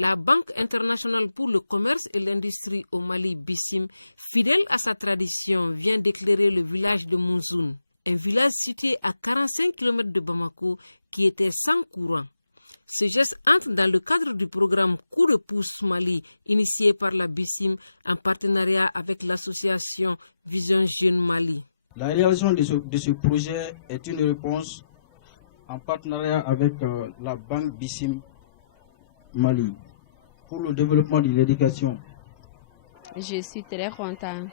La Banque internationale pour le commerce et l'industrie au Mali, BICIM, fidèle à sa tradition, vient d'éclairer le village de Mouzoun, un village situé à 45 km de Bamako qui était sans courant. Ce geste entre dans le cadre du programme Coup de pouce Mali, initié par la BICIM en partenariat avec l'association Vision Jeune Mali. La réalisation de ce projet est une réponse en partenariat avec la banque BICIM Mali pour le développement de l'éducation. Je suis très content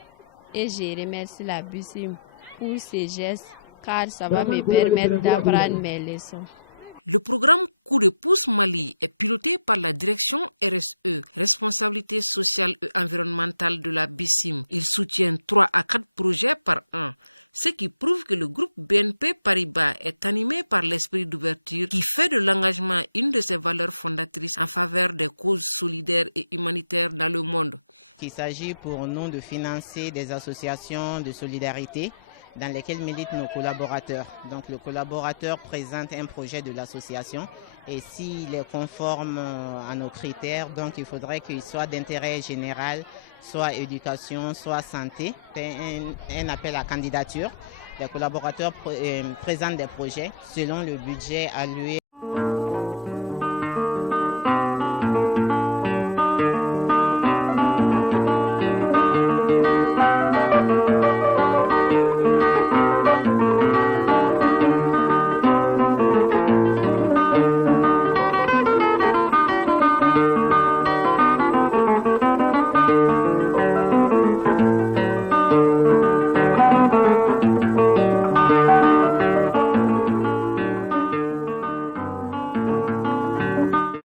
et je remercie la BICIM pour ces gestes car ça va me permettre d'apprendre mes leçons. Le programme Coup de pouce Mali est piloté par la direction et responsabilité sociale et environnementale de la BICIM. Il soutient 3 à 4 projets par an, ce qui prouve que le groupe BNP Paribas est animé par l'esprit d'ouverture qui fait de l'engagement une de ses valeurs fondatrices à travers des causes solidaires et humanitaires dans le monde. Il s'agit pour nous de financer des associations de solidarité dans lesquelles militent nos collaborateurs. Donc le collaborateur présente un projet de l'association et s'il est conforme à nos critères, donc il faudrait qu'il soit d'intérêt général, soit éducation, soit santé. C'est un appel à candidature. Les collaborateurs présentent des projets selon le budget alloué.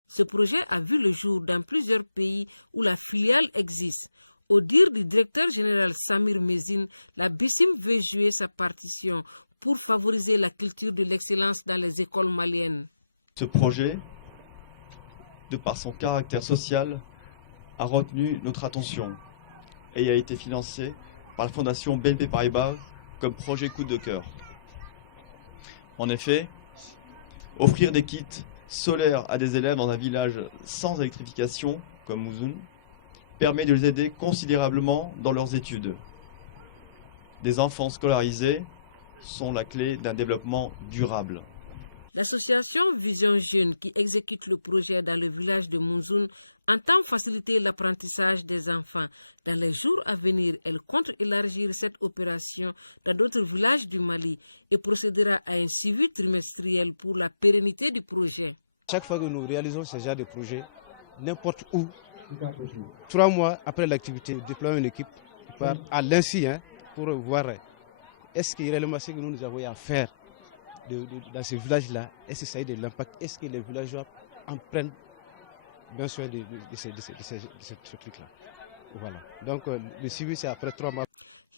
Ce projet a vu le jour dans plusieurs pays où la filiale existe. Au dire du directeur général Samir Mézine, la BICIM veut jouer sa partition pour favoriser la culture de l'excellence dans les écoles maliennes. Ce projet, de par son caractère social, a retenu notre attention et a été financé par la fondation BNP Paribas comme projet coup de cœur. En effet, offrir des kits solaires à des élèves dans un village sans électrification, comme Mouzoun, permet de les aider considérablement dans leurs études. Des enfants scolarisés sont la clé d'un développement durable. L'association Vision Jeune qui exécute le projet dans le village de Mouzoun entend faciliter l'apprentissage des enfants. Dans les jours à venir, elle compte élargir cette opération dans d'autres villages du Mali et procédera à un suivi trimestriel pour la pérennité du projet. Chaque fois que nous réalisons ce genre de projet, n'importe où, 3 mois après l'activité, nous déployons une équipe qui part à l'INSI pour voir est-ce que réellement ce que nous avons à faire dans ce village-là, est-ce que ça a eu de l'impact, est-ce que les villageois en prennent bien soin de ce truc-là. Voilà. Donc le suivi c'est après 3 mois.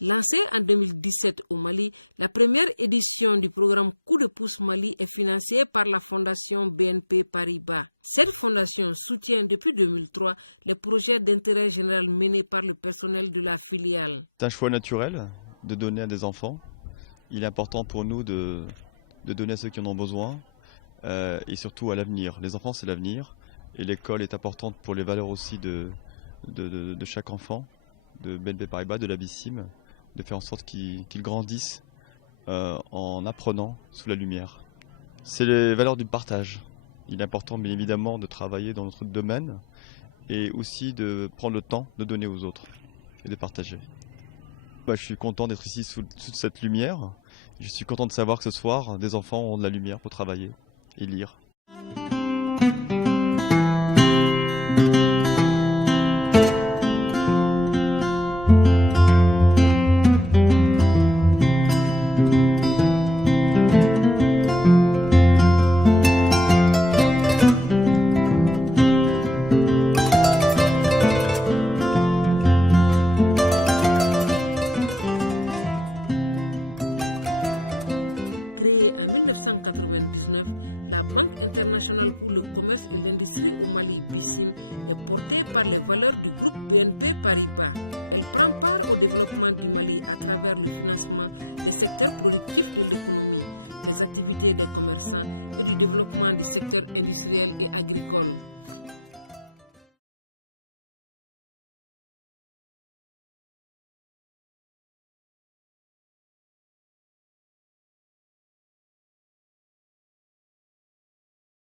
Lancée en 2017 au Mali, la première édition du programme Coup de pouce Mali est financée par la fondation BNP Paribas. Cette fondation soutient depuis 2003 les projets d'intérêt général menés par le personnel de la filiale. C'est un choix naturel de donner à des enfants. Il est important pour nous de donner à ceux qui en ont besoin et surtout à l'avenir. Les enfants, c'est l'avenir et l'école est importante pour les valeurs aussi de chaque enfant, de BNP Paribas, de la BICIM, de faire en sorte qu'ils grandissent en apprenant sous la lumière. C'est les valeurs du partage. Il est important bien évidemment de travailler dans notre domaine et aussi de prendre le temps de donner aux autres et de partager. Je suis content d'être ici sous cette lumière. Je suis content de savoir que ce soir, des enfants ont de la lumière pour travailler et lire.